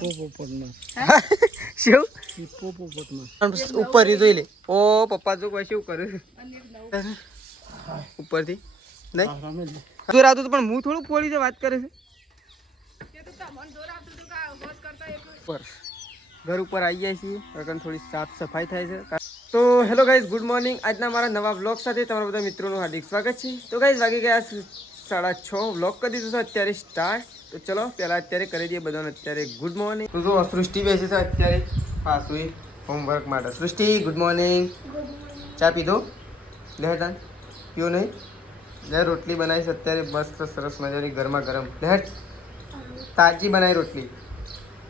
શું ઉપર જોઈ લે ઓ પપ્પા જો કોઈ શું કરે ઉપરથી નહીં જોર આવતું તો પણ હું થોડું પોળી છે વાત કરે છે ઘર ઉપર આવી જાય છીએ કારણ થોડી સાફ સફાઈ થાય છે તો હેલો ગાઈઝ ગુડ મોર્નિંગ આજના મારા નવા વ્લોગ સાથે તમારા બધા મિત્રોનું હાર્દિક સ્વાગત છે તો ગાઈઝ વાગી ગયા 6:30 વ્લોગ કરી દીધું છે અત્યારે સ્ટાર્ટ તો ચલો પહેલાં અત્યારે કરી દઈએ બધાને અત્યારે ગુડ મોર્નિંગ તો જો સૃષ્ટિ બેસી છે અત્યારે પાછું હોમવર્ક માટે સૃષ્ટિ ગુડ મોર્નિંગ ચા પીધો લેહટાન પીવો નહીં લે રોટલી બનાવી છે અત્યારે મસ્ત સરસ મજાની ગરમા ગરમ લેહટ તાજી બનાવી રોટલી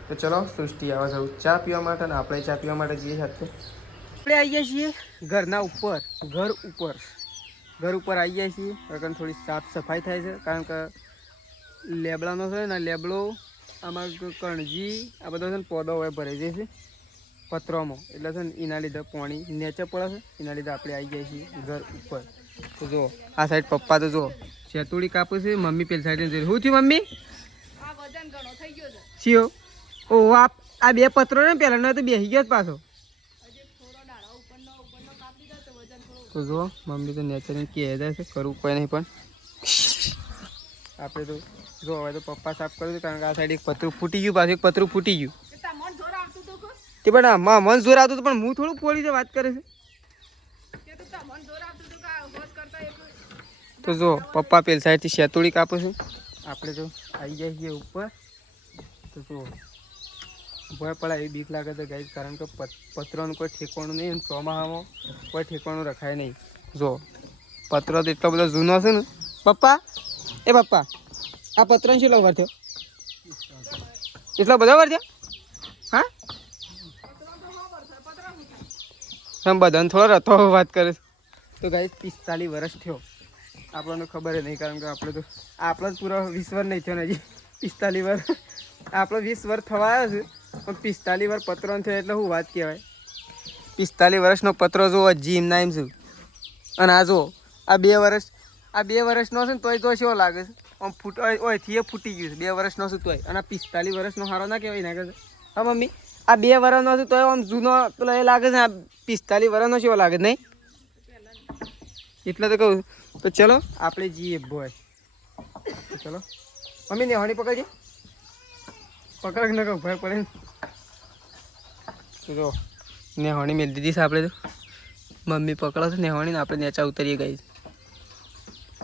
તો ચલો સૃષ્ટિ આવા જવું ચા પીવા માટે અને આપણે ચા પીવા માટે જઈએ સાથે આપણે આવીએ છીએ ઘરના ઉપર ઘર ઉપર આવીએ છીએ કારણ થોડી સાફ સફાઈ થાય છે કારણ કે લેબડાનો છે ને લેબડો આમાં કણજી આ બધો છે ને પોદો હોય ભરાઈ જાય છે પતરામાં એટલે છે ને એના લીધે પાણી નેચે પડે છે એના લીધે આપણે આવી જાય છીએ ઘર ઉપર તો જો આ સાઈડ પપ્પા તો જો શેતુડી કાપે છે મમ્મી પેલી સાઈડ જઈ શું થયું મમ્મી શિયો ઓ આ બે પત્રો ને પેલા નો તો બેસી ગયો પાછો તો જો મમ્મી તો નેચરની કહે જાય છે કરવું કોઈ નહીં પણ આપણે તો જો હવે તો પપ્પા સાફ કર્યું છે કારણ કે આ સાઈડ એક પતરું ફૂટી ગયું પાછું એક પતરું ફૂટી ગયું તે પણ મન જોર આવતું પણ હું થોડું પોળી છે વાત કરે છે તો જો પપ્પા પેલી સાઈડથી શેતુડી કાપે છે આપણે તો આવી જાય છીએ ઉપર તો જો ભય પડે એવી બીક લાગે છે ગાઈસ કારણ કે પતરાનું કોઈ ઠેકાણું નહીં ચોમાસામાં કોઈ ઠેકાણું રખાય નહીં જો પતરો તો એટલો બધો જૂનો છે ને પપ્પા આ પતરાને શું વર થયો એટલો બધો વર થયો હા બધાને થોડો રતો વાત કરે છે તો ગાઈસ 45 વર્ષ થયો આપણને ખબર નહીં કારણ કે આપણે તો આપણો જ પૂરો 20 વર્ષ નહીં થયો ને હજી 45 વર્ષ આપણો 20 વર્ષ થવા આવ્યો છે પણ 45 વર્ષ પતરો થયો એટલે શું વાત કહેવાય 45 વર્ષનો પતરો જુઓ જીમ નામ છું અને આ જુઓ આ 2 વર્ષનો છે ને તોય તો શેવો લાગે છે આમ ઓયથી એ ફૂટી ગયું છે 2 વર્ષનો છે તોય અને 45 વર્ષનો સારો ના કહેવાય ના કરે હા મમ્મી આ 2 વર્ષનો છે તોય આમ જૂનો પેલો એ લાગે છે આ 45 વર્ષનો શેવો લાગે નહીં એટલે તો કહું તો ચલો આપણે જઈએ બોય તો ચલો મમ્મી નેહાણી પકડજે પકડ ન કહું ભય પડે તો જો નેહાણી મેળ દીધી છે આપણે તો મમ્મી પકડો છે નેહાણી ને આપણે નેચા ઉતરીએ ગઈ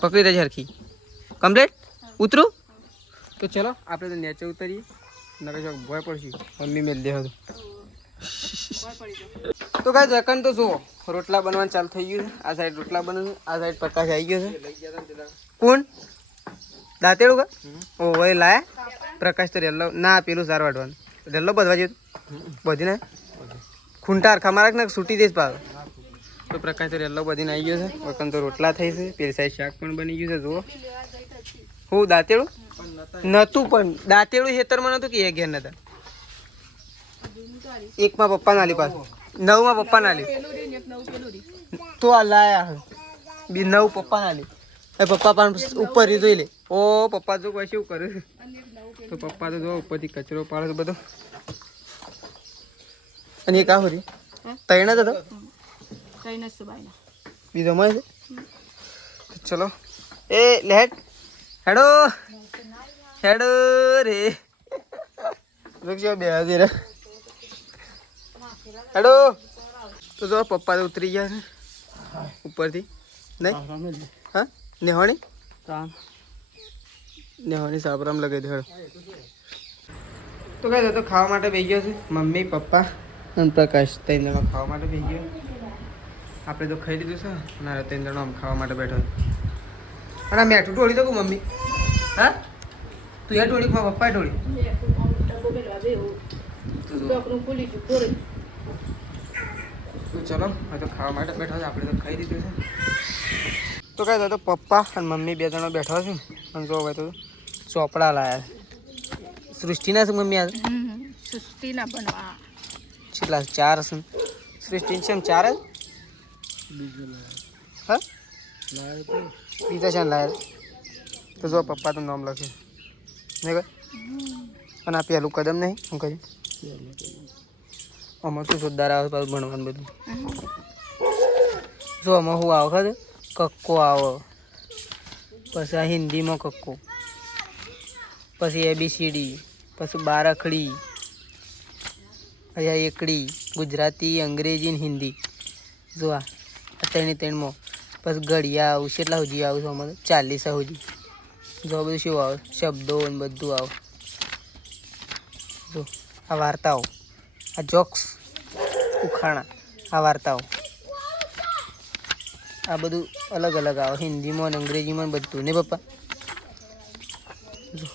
પકડી દેજે હરખી કમ્પ્લીટ ઉતરું તો ચલો આપણે તો નેચે ઉતરીએ નકર ભય પડશે મમ્મી મેળ દે હતું તો કાંઈ જકન તો જુઓ રોટલા બનવાનું ચાલુ થઈ ગયું છે આ સાઈડ રોટલા બને છે આ સાઈડ પ્રકાશ આવી ગયો છે કોણ દાંતેડું કા ઓ ભાઈ લાયા પ્રકાશ તો રેલ્લો ના પેલું સાર વાટવાનું રેલ્લો બધવા જેવું બધી ને ખૂંટાર ખમારાક ને છૂટી દઈશ પાછો તો પ્રકાશ તો રેલ્લો બધીને આવી ગયો છે વકન તો રોટલા થઈ છે પેલી સાઈડ શાક પણ બની ગયું છે જુઓ હું દાંતેડું નહોતું પણ દાંતેડું ખેતરમાં નહોતું કે એ ઘેર નતા એકમાં પપ્પા નાલી પાસે 9માં પપ્પા નાલી તો આ લાયા 9 પપ્પા નાલી એ પપ્પા પણ ઉપર જોઈ લે ઓ પપ્પા જો કોઈ શું કરે તો પપ્પા તો જો ઉપરથી કચરો પાડે છે બધો અને એ કા હોરી તૈણા તો બીજો માં છે ચલો એ લેટ હેડો રે જો બે હાજર હેડો તો જો પપ્પા તો ઉતરી ગયા છે ઉપરથી નહીં હા નેહાણી સાબરામ લગાવી દે હેડો તો કઈ તો ખાવા માટે બેસી ગયો છે મમ્મી પપ્પા અને પ્રકાશ 3 જણા ખાવા માટે બેસી ગયો આપણે તો ખાઈ લીધું છે અને 3 જણા આમ ખાવા માટે બેઠો અને આ મેઠું ઢોળી દઉં મમ્મી હા તું એ ઢોળી પપ્પાએ ઢોળી ચલો હવે તો ખાવા માટે બેઠો છે આપણે તો ખાઈ દીધું છે તો કઈ તો પપ્પા અને મમ્મી 2 જણા બેઠા છે અને જો હવે તો ચોપડા લાયા સૃષ્ટિના છે મમ્મી આજે સૃષ્ટિના બનવા કેટલા 4 હશે સૃષ્ટિ છે 4 જ હા બીજા છે લાયા તો જો પપ્પા તો નામ લખ્યું નહીં અને આ પહેલું કદમ નહીં શું કહ્યું આમાં શું જોરદાર આવે પાછું ભણવાનું બધું જો આમાં શું આવે ખબર કક્કો આવે પછી આ હિન્દીમાં કક્કો પછી ABCD પછી બારાખડી અહીંયા એકડી ગુજરાતી અંગ્રેજી ને હિન્દી જો આ ત્રણમાં પછી ઘડિયા આવું કેટલા સુધી આવું છું અમારે 40 સુધી જો બધું શું આવે શબ્દો ને બધું આવે જો આ વાર્તાઓ આ જોક્સ ઉખાણા આ વાર્તાઓ આ બધું અલગ અલગ આવે હિન્દીમાં ને અંગ્રેજીમાં બધું ને પપ્પા જો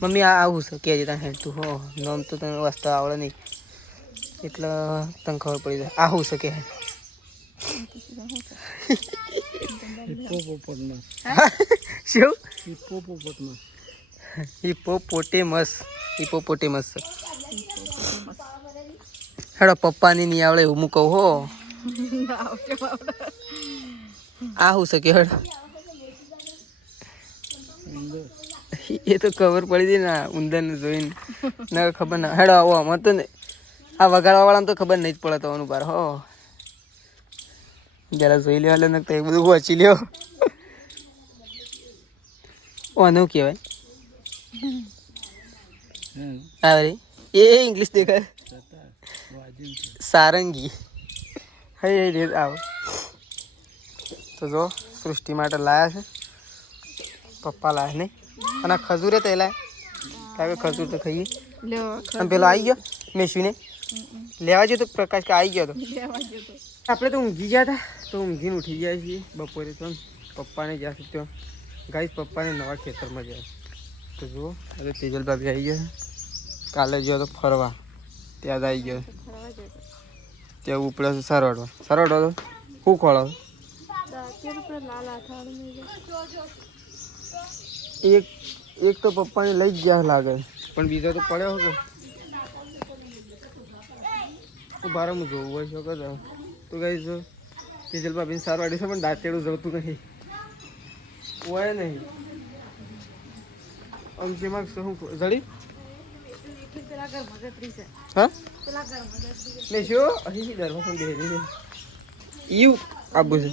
મમ્મી આ આવું છે કહેજે તને તું હો નામ તો તને વાંચતા આવડે નહીં એટલે તને ખબર પડી જાય આ શું છે કે શું હિપોપોટેમસ હેડો પપ્પાની નહીં આવડે એવું હું કહું હો આ શું છે કે હેડો એ તો ખબર પડી હતી ને ઉંદરને જોઈને ના ખબર ના હેડો આવો આમાં તો ને આ વગાડવા વાળાને તો ખબર નહીં જ પડે તો બાર હો જરા જોઈ લેવા ને તો એ બધું વાંચી લ્યો ઓનું કહેવાય હા રે એ ઇંગ્લિશ દેખાય સારંગી હે રે આવો તો જો સૃષ્ટિ માટે લાયા છે પપ્પા લાયા નહીં અને ખજૂરે તો લાય કારણ કે ખજૂર તો ખાઈએ અને પેલો આવી ગયો મેશુને લેવા જતો પ્રકાશ કે આવી ગયો તો આપણે તો ઊંઘી ગયા હતા તો ઊંઘીને ઉઠી ગયા છીએ બપોરે તો પપ્પાને ગયા છે ત્યાં ગાઈસ પપ્પાને નવા ખેતરમાં ગયા તો જુઓ હવે તેજલ ભાભી આવી ગયા કાલે ગયો તો ફરવા ત્યાં આવી ગયો ત્યાં ઉપડે છે સરવડવા તો શું ખોળો એક તો પપ્પાને લઈ જ ગયા લાગે પણ બીજો તો પડ્યો હતો બાર હું જોવું હોય શકો તો ગાઈસ તેજલ ભાભીને સારું વાડ્યું છે પણ દાંતેડું જતું નહીં હોય નહીં અંશીમાં શું જડી હા ને શું અહીં દરવા પણ બેહી એવું આબુ છે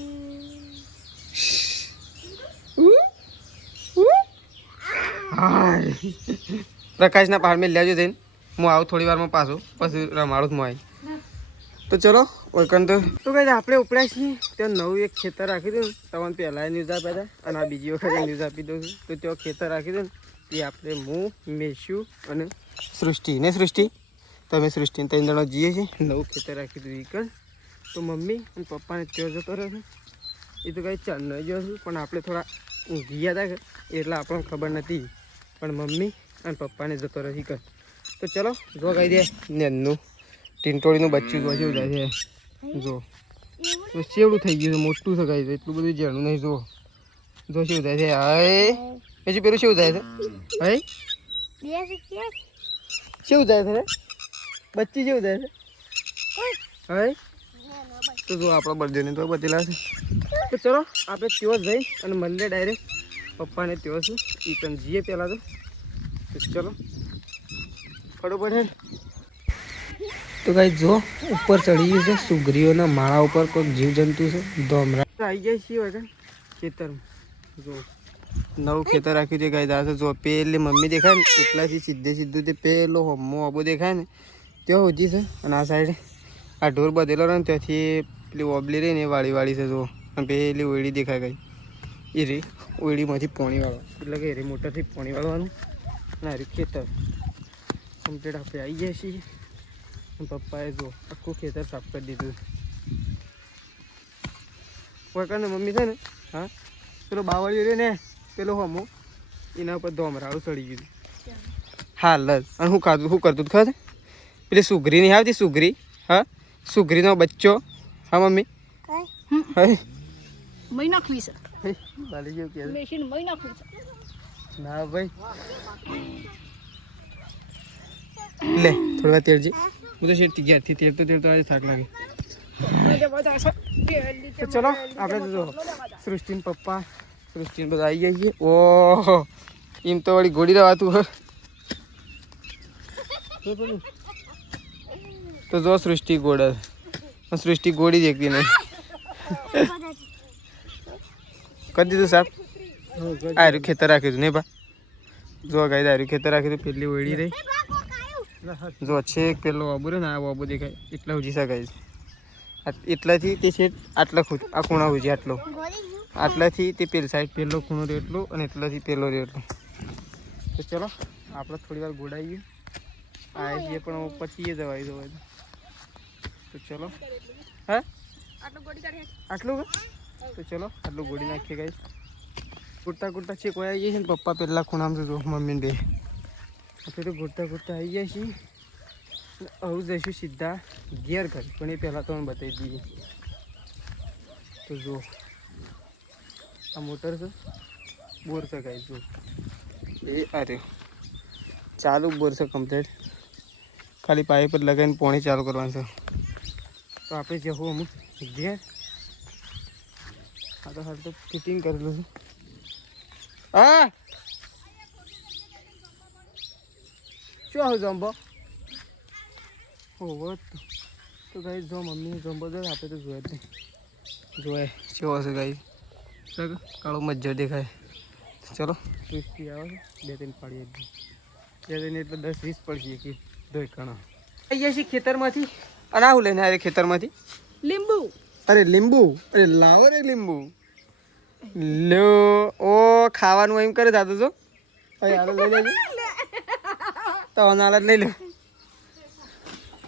પ્રકાશના પહાડ મેં લેજો જઈને હું આવું થોડી વારમાં પાછું પછી રમાડું હું આવી તો ચલો ઓળખણ તો કઈ આપણે ઉપડ્યા છીએ ત્યાં નવું એક ખેતર રાખી દઉં તમને પહેલાં ન્યૂઝ આપ્યા હતા અને આ બીજી વખત ન્યૂઝ આપી દઉં છું તો ત્યાં ખેતર રાખી દઉં ને એ આપણે હું મેશુ અને સૃષ્ટિ ને સૃષ્ટિ તો અમે સૃષ્ટિને 3 જણા જઈએ છીએ નવું ખેતર રાખી દઉં ઈકણ તો મમ્મી અને પપ્પાને ત્યાં જતો રહ્યો છે એ તો કંઈ ચાલ નહીં ગયો છું પણ આપણે થોડા ઊંઘ્યા હતા એટલે આપણને ખબર નથી પણ મમ્મી અને પપ્પાને જતો રહ્યો ઈકણ તો ચલો જો કહી દે નેનનું ટીંટોળીનું બચ્ચું તો કેવું થાય છે જો તો ચેવડું થઈ ગયું છે મોટું છે ગાય એટલું બધું ઝેરનું નહીં જો શું થાય છે હાય પછી પેલું શું થાય છે હાય શું થાય છે બચ્ચી કેવું થાય છે હાય તો જો આપણો બર્થડે તો બચેલા છે તો ચલો આપણે ત્યો જઈ અને મળીએ ડાયરેક્ટ પપ્પાને ત્યો છે એ પણ જઈએ પહેલાં તો ચલો ફટોફટ તો કઈ જો ઉપર ચડી ગયું છે સુગરીઓના માળા ઉપર કોઈ જીવજંતુ છે ધોમરા આવી જાય છીએ વગર ખેતરમાં જો નવું ખેતર રાખ્યું છે ગાય દાસે જો પેલી મમ્મી દેખાય ને એટલાથી સીધું તે પેલો હોમો આબો દેખાય ને ત્યાં સુધી છે અને આ સાઈડે આ ઢોર બધેલો રહે ને ત્યાંથી પેલી ઓબલી રહી ને એ વાળી છે જો અને પેલી ઓયડી દેખાય ગઈ એ રે ઓયડીમાંથી પોણી વાળવા એટલે કે રે મોટરથી પોણી વાળવાનું અને આ ખેતર કમ્પ્લીટ આપણે આવી જાય છીએ પપ્પાએ જો આખું ખેતર સાફ કરી દીધું વળકાને મમ્મી છે ને હા પેલો બાવળિયો રહ્યો ને પેલો હમો એના ઉપર ધોમરાળું ચડી ગયું હાલ અને શું કરતું ખબર પેલી સુગરી નહીં આવતી સુગરી હા સુગરીનો બચ્ચો હા મમ્મી ના ભાઈ લે થોડી વાર તેડજી હું તો શેઠ ઘેરથી તેડતો આજે થાક લાગે તો ચલો આપણે તો જો સૃષ્ટિને પપ્પા સૃષ્ટિને બધા આવી ગયા છીએ ઓહો એમ તો વળી ગોળી રવાતું તો જો સૃષ્ટિ ગોળ સૃષ્ટિ ગોળી દેખતી નહીં કરી દીધું સાહેબ આર્યું ખેતર રાખ્યું હતું નહીં બા જો ગાય આર્યું ખેતર રાખ્યું હતું પેલી ઓળી રહી જો છે પેલો વાબુ રહ્યો ને આ વાબુ દેખાય એટલા ઉજી શકાય એટલાથી તે છે આટલા આ ખૂણા ઉજી આટલો આટલાથી તે પેલી સાઈડ પેલો ખૂણો રહ્યો એટલો અને એટલાથી પેલો રહ્યો એટલો તો ચલો આપણે થોડી વાર ગોડાવીએ આ જઈએ પણ પછી જવાય તો ચલો હા આટલું તો ચલો આટલું ગોળી નાખીએ ગાઈસ કુર્તા કુર્તા છે કોઈ આવી જાય છે ને પપ્પા પહેલાં ખૂણામાં જો મમ્મીને બે આપણે તો ગોળતા ગોળતા આવી જાય છીએ આવું જઈશું સીધા ઘેર ઘર પણ એ પહેલાં તો બતાવી દઈએ તો જો આ મોટર છે બોર છે ગાઈસ જો એ અરે ચાલુ બોર છે કમ્પ્લીટ ખાલી પાઇપ જ લગાવીને પાણી ચાલુ કરવાનું છે તો આપણે જવું અમુક ઘેર આ તો હાલ તો ફિટિંગ કરેલું છે હા શું આવું જમ્બો ઓહો તો ગાઈ જો મમ્મી જમ્બો દે આપણે તો જોયા જ નહીં જોયે કેવો હશે ગાઈ સગ કાળો મજ્જો દેખાય ચલો સૃષ્ટિ આવે બે ત્રણ પાડીએ બે ત્રણ એટલે 10-20 પડશે કે ધોઈ કણા આવી જાય છે ખેતરમાંથી અને આવું લઈને આવે ખેતરમાંથી લીંબુ અરે લીંબુ અરે લાવો રે લીંબુ લો ઓ ખાવાનું એમ કરે દાદુ જો યાર લઈ લેજો તો નાલા લઈ લો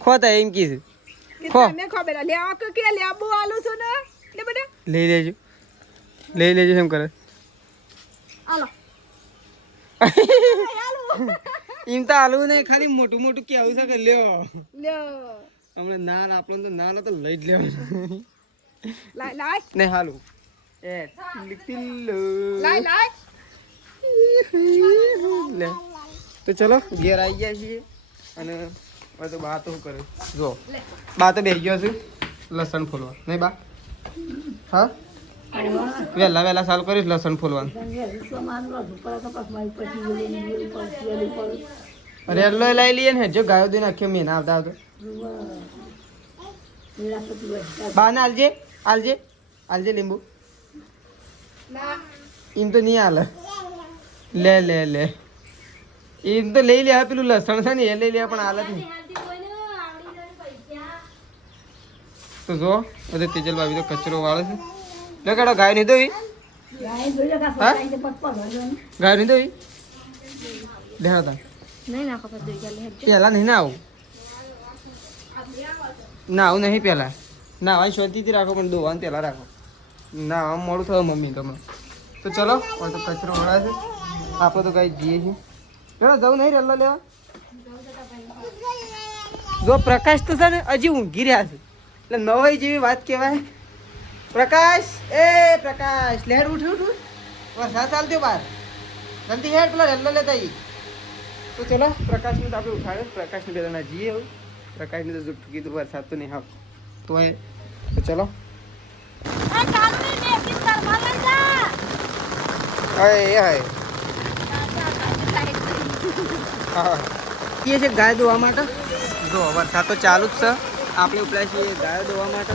ખો તા એમ કીધું ખો તને ખબર લે આ કે લેબુ આલુ છો ને લે બેટા લઈ લેજો એમ કરે આલો એમ તો આલુ નહીં ખાલી મોટું મોટું કેવું છે કે લ્યો લ્યો હમણાં નાન આપણને તો નાન તો લઈ જ લેવાનું લાય નહીં હાલું એ તિલ્લો લાય લે તો ચલો ઘેર આવી ગયા છીએ અને હવે તો બા તો શું કરે જો બા તો બેસી ગયો છે લસણ ફોલવા નહીં બા હા વહેલા ચાલુ કરીશ લસણ ફોલવાનું અરે એલ્લો લઈ લઈએ ને જો ગાયો દઈને આખી મેં આવતા આવતો બા ને આલજે લીંબુ એમ તો નહીં હાલે લે એમ તો લઈ લે પેલું લસણ છે ને એ લઈ લે પણ હાલત નહીં તો જો બધે તેજલ ભાભી તો કચરો વાળે છે લે કાઢો ગાય નહીં દોઈ ગાય નહીં દોઈ લે હતા પેલા નહીં ના આવું ના આવું નહીં પેલા ના આવા શોધીથી રાખો પણ દોવાનું પેલા રાખો ના આમ મોડું થયું મમ્મી તમે તો ચલો હવે તો કચરો વળાય છે આપણે તો કઈ જઈએ છીએ ચલો જવું નહીં રેલો લેવા જો પ્રકાશ તો છે ને હજી ઊંઘી રહ્યા છે એટલે નવાઈ જેવી વાત કહેવાય પ્રકાશ લેડ ઉઠ વરસાદ ચાલતો બહાર જલ્દી હેડ પેલા રેલો લેતા આવી તો ચલો પ્રકાશને તો આપણે ઉઠાડે પ્રકાશને બે જણા જઈએ હવે પ્રકાશને તો કીધું વરસાદ તો નહીં આવ તો ચલો એ છે ગાય દોવા માટે જો વરસાદ તો ચાલુ જ છે આપણે ઉપલા છીએ ગાય દોવા માટે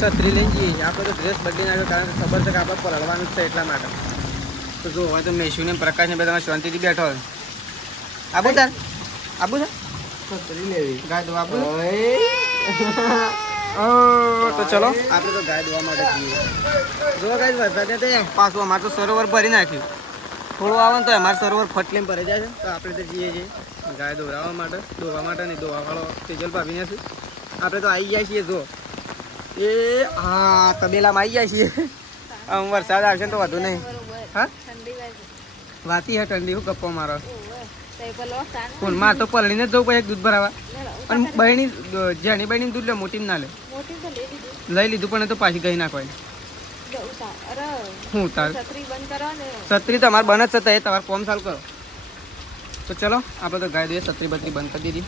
છત્રી લઈને જઈએ આપણે તો ડ્રેસ બદલી નાખ્યો કારણ કે ખબર છે કે આપણે પલળવાનું જ છે એટલા માટે તો જો હવે તો મેશુને પ્રકાશને બધા શાંતિથી બેઠો હોય આબુ છે છત્રી લેવી ગાય દોવા આબુ તો ચલો આપણે તો ગાય દોવા માટે જઈએ જો ગાય વરસાદે તો પાછું અમારે તો સરોવર ભરી નાખ્યું થોડું આવે ને તો અમારે સરોવર ફટલીને ભરાઈ જાય છે તો આપણે તો જઈએ છીએ ગાય દોવા માટે નહીં દોવાવાળો તેજલ ભાભીને છે આપણે તો આવી જાય છીએ જો એ હા તબેલામાં આવી જાય છીએ આમ વરસાદ આવશે ને તો વધુ નહીં હા વાતી હે ઠંડી હું ગપ્પો મારો કોણ માર તો પલળીને જ જવું પડે દૂધ ભરાવા અને બહેણી જેની બહેણી દૂધ લે મોટી ના લે લઈ લીધું પણ તો પાછી ગઈ નાખવાય હું તાર છત્રી તમારે બંધ જ થતા એ તમારે કોમ ચાલુ કરો તો ચલો આપણે તો ગાય દઈએ છત્રી બત્રી બંધ કરી દીધી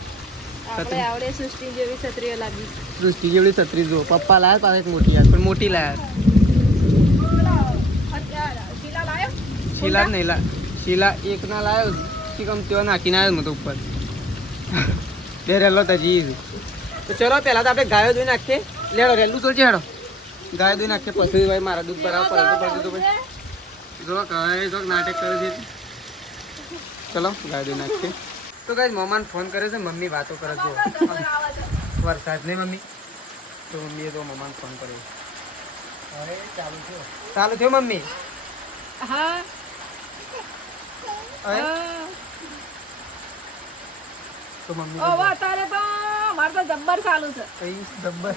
સૃષ્ટિ જેવી છત્રી જો પપ્પા લાયા પાછા એક મોટી યાર પણ મોટી લાયા શીલા નહીં શીલા એક ના લાયો કમ તેઓ નાખીને આવ્યો તો ઉપર બે રેલો તજી તો ચલો પહેલા તો આપણે ગાયો ધોઈ નાખીએ. લેડો રેલું તો છે હેડો ગાયો ધોઈ નાખીએ પછી ભાઈ મારા દૂધ ભરાવ પડે તો ભાઈ જો ગાય જો નાટક કરે છે. ચલો ગાયો ધોઈ નાખીએ. તો ગાય મમ્માને ફોન કરે છે મમ્મી વાતો કરે છે વરસાદ નહીં મમ્મી તો મમ્મીએ તો મમ્માને ફોન કર્યો. હવે ચાલુ થયો મમ્મી. હા હવે હા. તો મમ્મી ઓ વાહ તારે તો મારે તો જબ્બર ચાલુ છે. કઈ જબ્બર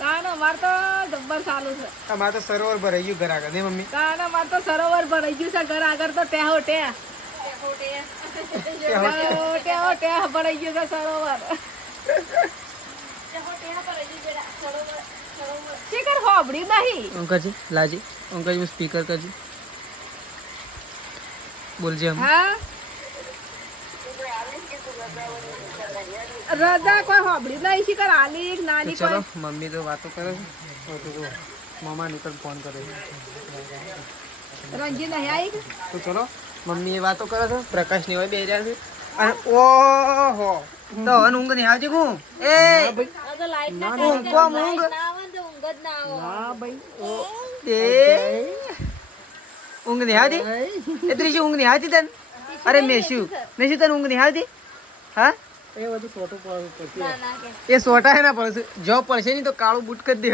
તાનો મારે તો જબ્બર ચાલુ છે. અમારે તો સરોવર ભરાઈ ગયું ઘર આગળ નહીં મમ્મી. તાનો મારે તો સરોવર ભરાઈ ગયું છે ઘર આગળ તો ટેહો ટેહ ભરાઈ ગયું છે સરોવર. શિખર હોબડી નહીં. અંકલજી લાજી અંકલજી સ્પીકર કરજી બોલજે हम હા રજા કોઈ હોબડી નહીં શિખર આલી એક નાની ચલો કોઈ. મમ્મી તો વાતો કરે છે તો મામા નીકળ ફોન કરે છે. રંજી નહીં આવી. તો ચલો મમ્મી એ વાતો કરે છે પ્રકાશ ની હોય બે રહ્યા છે અને ઓહો તો હવે ઊંઘ નહીં આવતી કું એ ઊંઘ કોમ ઊંઘ હા ભાઈ એ ઊંઘ નહીં આવતી એ ત્રીજી ઊંઘ નહીં આવતી તને અરે મેશું તને ઊંઘ નહીં આવતી હા એ સોટા હે ના પડશે જો પડશે નહીં તો કાળું બૂટ કરી દે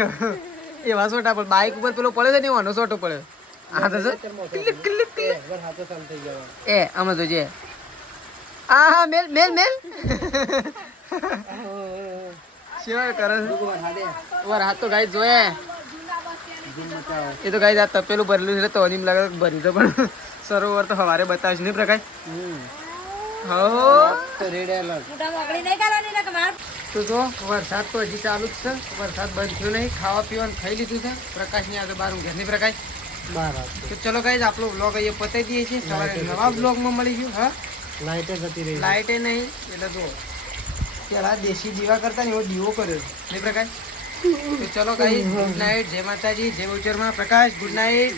એવા સોટા પડે બાઇક ઉપર પેલો પડે છે ને એવાનો સોટો પડે હા તો ક્લિક ક્લિક ક્લિક એ આમાં તો જે આ હા મેલ મેલ મેલ શેર કરે ઓર હાથ તો ગાય જોયે એ તો ગાય આ તપેલું ભરેલું છે તો અનીમ લાગે ભરી તો પણ સરોવર તો હવારે બતાવશે નહીં પ્રકાશ હો તો જો વરસાદ તો હજી ચાલુ જ છે વરસાદ બંધ થયો નહીં ખાવા પીવાનું ખાઈ લીધું છે પ્રકાશ ની આગળ બાર ઘર ની પ્રકાશ તો ચલો ગાઈઝ આપણો બ્લોગ અહીંયા પતાવી દઈએ છીએ સવારે નવા બ્લોગમાં મળી ગયું હા લાઇટે નહીં એટલે જો પેલા દેશી દીવા કરતા ને એવો દીવો કર્યો નહીં પ્રકાશ તો ચલો ગાઈઝ ગુડ નાઇટ જય માતાજી જય ઉચરમાં પ્રકાશ ગુડ નાઇટ